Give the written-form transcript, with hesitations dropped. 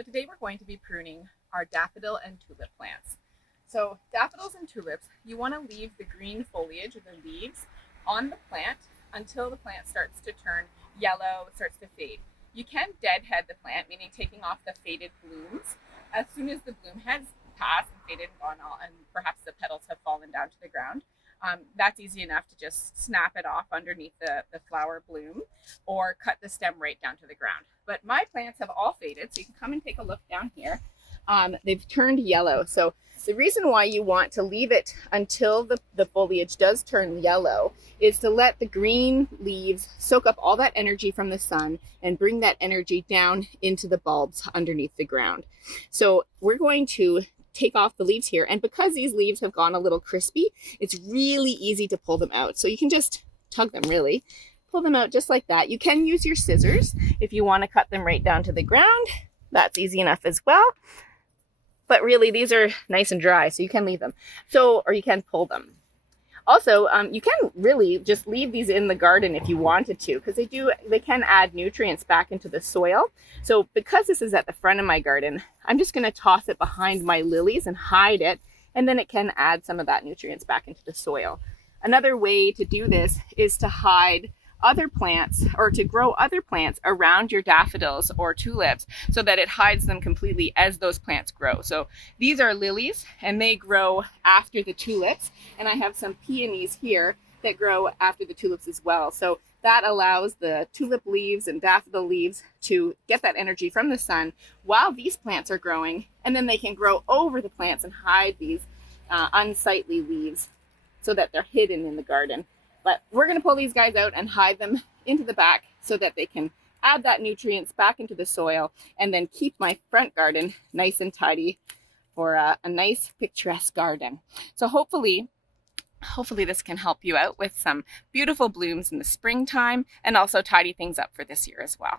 So today we're going to be pruning our daffodil and tulip plants. So daffodils and tulips, you want to leave the green foliage or the leaves on the plant until the plant starts to turn yellow, starts to fade. You can deadhead the plant, meaning taking off the faded blooms. As soon as the bloom has passed and faded and gone all, and perhaps the petals have fallen down to the ground, that's easy enough to just snap it off underneath the flower bloom or cut the stem right down to the ground. But my plants have all faded, so you can come and take a look down here. They've turned yellow. So the reason why you want to leave it until the foliage does turn yellow is to let the green leaves soak up all that energy from the sun and bring that energy down into the bulbs underneath the ground. So we're going to take off the leaves here, and because these leaves have gone a little crispy, it's really easy to pull them out. So you can just tug them, really pull them out just like that. You can use your scissors if you want to cut them right down to the ground. That's easy enough as well. But really, these are nice and dry, so you can leave them. Or you can pull them. Also, you can really just leave these in the garden if you wanted to, because they can add nutrients back into the soil. So because this is at the front of my garden, I'm just going to toss it behind my lilies and hide it, and then it can add some of that nutrients back into the soil. Another way to do this is to hide other plants, or to grow other plants around your daffodils or tulips so that it hides them completely as those plants grow. So these are lilies and they grow after the tulips, and I have some peonies here that grow after the tulips as well. So that allows the tulip leaves and daffodil leaves to get that energy from the sun while these plants are growing, and then they can grow over the plants and hide these unsightly leaves so that they're hidden in the garden. But we're going to pull these guys out and hide them into the back so that they can add that nutrients back into the soil and then keep my front garden nice and tidy for a nice picturesque garden. So hopefully this can help you out with some beautiful blooms in the springtime and also tidy things up for this year as well.